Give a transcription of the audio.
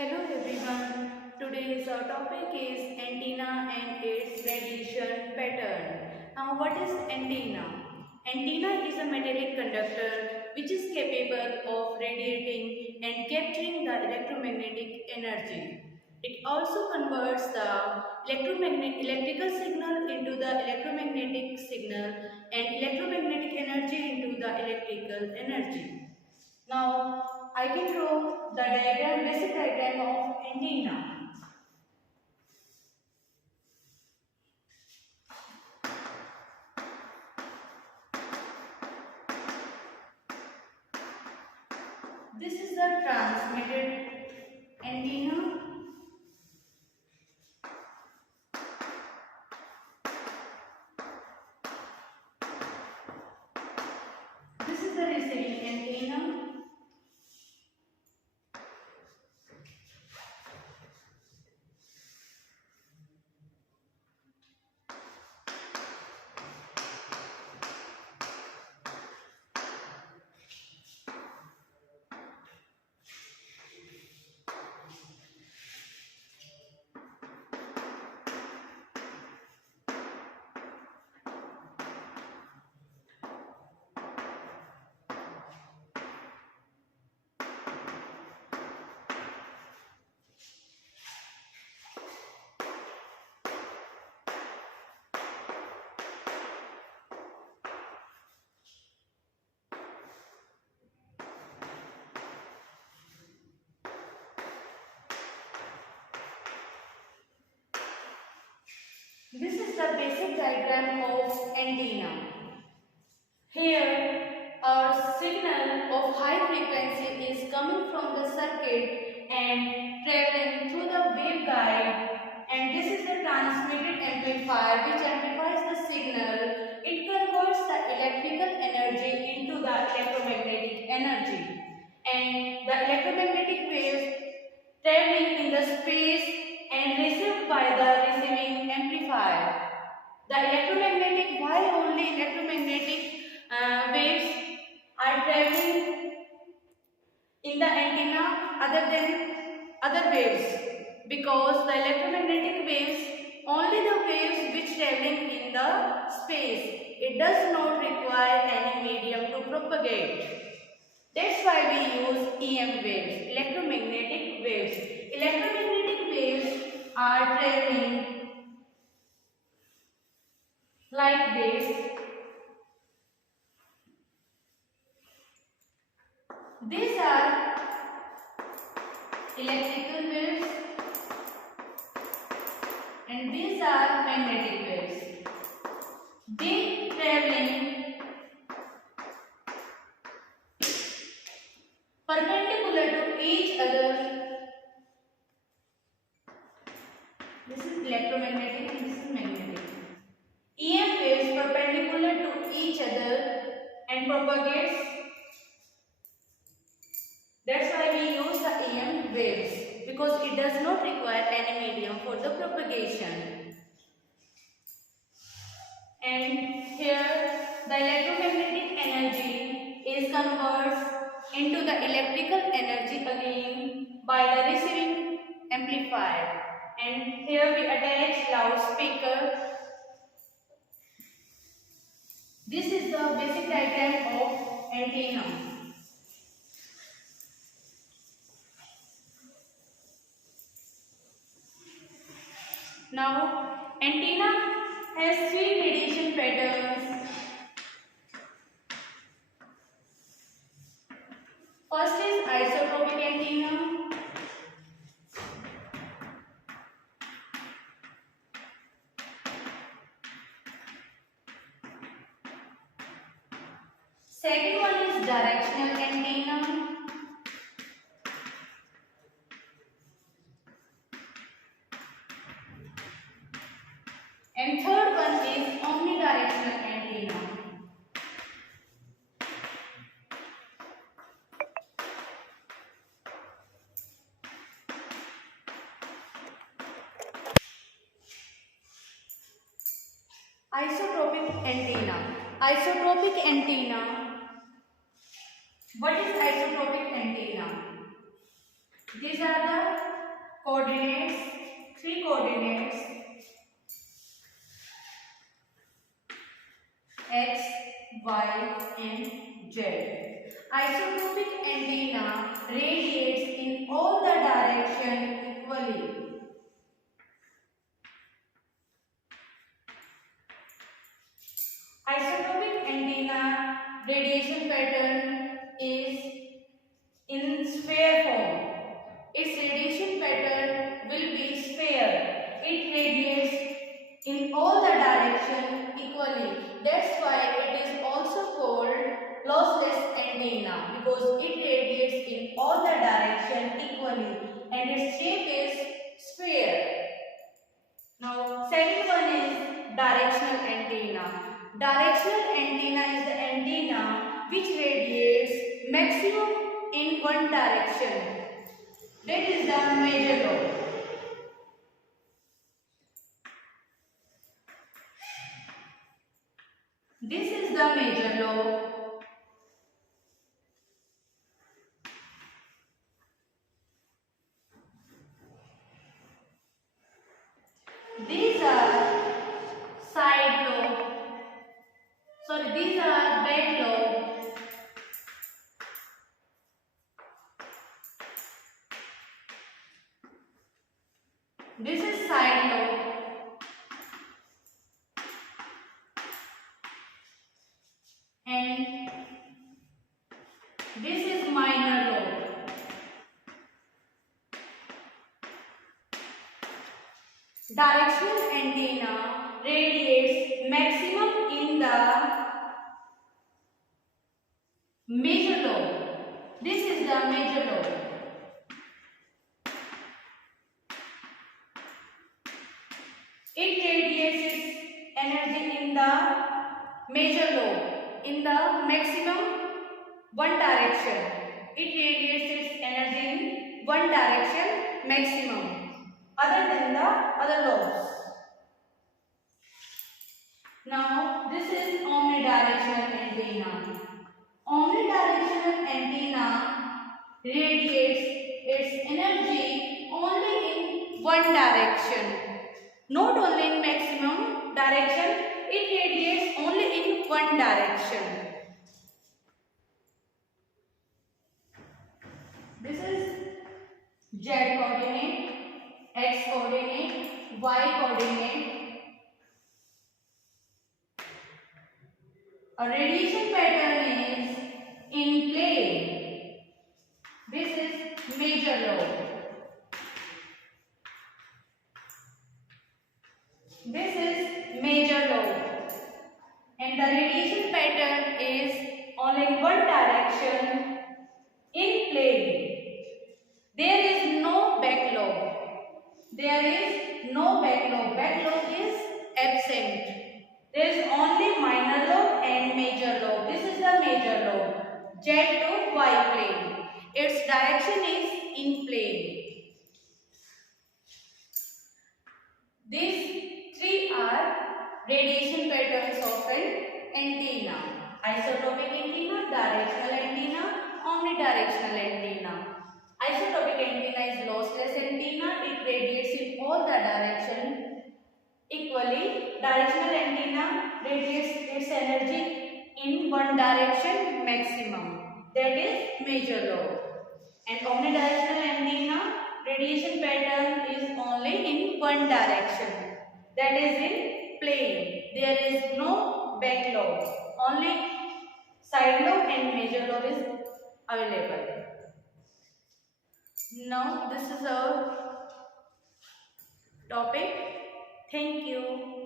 Hello everyone. Today's our topic is antenna and its radiation pattern. Now what is antenna? Antenna is a metallic conductor which is capable of radiating and capturing the electromagnetic energy. It also converts the electrical signal into the electromagnetic signal and electromagnetic energy into the electrical energy. Now, I can draw the basic diagram of antenna. This is the transmitted antenna. This is the receiving antenna. This is the basic diagram of antenna. Here, our signal of high frequency is coming from the circuit and traveling through the waveguide, and this is the transmitted amplifier which amplifies the signal. It converts the electrical energy into the electromagnetic energy, and the electromagnetic waves traveling in the space and received by the receiving amplifier. The electromagnetic, why only electromagnetic waves are traveling in the antenna other than other waves? Because the electromagnetic waves, only the waves which traveling in the space, it does not require any medium to propagate. That's why we use EM waves, electromagnetic waves. Electromagnetic waves are traveling like this. These are electrical waves and these are magnetic waves. They traveling perpendicular to each other. This is electromagnetic and this is magnetic. EM waves perpendicular to each other and propagates. That's why we use the EM waves, because it does not require any medium for the propagation. And here the electromagnetic energy is converted into the electrical energy again by the receiving amplifier. And here we attach loudspeaker. This is the basic diagram of antenna. Now, antenna has three radiation patterns. First is isotropic antenna. Second one is directional antenna. And third one is omnidirectional antenna. Isotropic antenna. Isotropic antenna. What is isotropic antenna? These are the coordinates, three coordinates x, y and z. Isotropic antenna radiates in all the directions equally. Isotropic antenna radiation pattern is in sphere form. Its radiation pattern will be sphere. It radiates in all the directions equally. That's why it is also called lossless antenna, because it radiates in all the directions equally and its shape is sphere. Now second one is directional antenna. Directional antenna is the antenna which radiates maximum in one direction. That is the major lobe. This is the major lobe. These are side lobe. Sorry, these are back lobe. This is side lobe. And this is minor lobe. Directional antenna radiates maximum in the major lobe. This is the major lobe. It radiates its energy in the major lobe in the maximum one direction. It radiates its energy in one direction maximum, other than the other lobes. Now this is omnidirectional antenna. Omnidirectional antenna radiates its energy only in one direction. Not only in maximum direction, it radiates only in one direction. This is z coordinate, x coordinate, y coordinate. A radiation pattern is in plane. This is major lobe. This is major lobe. And the radiation pattern is only in one direction in plane. There is no back lobe. There is no back lobe. Back lobe is absent. There is only minor lobe and major lobe. This is the major lobe. Z to Y plane. Its direction is in plane. These three are radiation patterns of an antenna. Isotropic antenna, directional antenna, omnidirectional antenna. Isotropic antenna is lossless antenna. It radiates in all the directions equally. Directional antenna radiates its energy in one direction maximum. That is major lobe. And omnidirectional antenna radiation pattern is only in one direction. That is in plane. There is no back lobe. Only side lobe and major lobe is available. Now this is our topic. Thank you.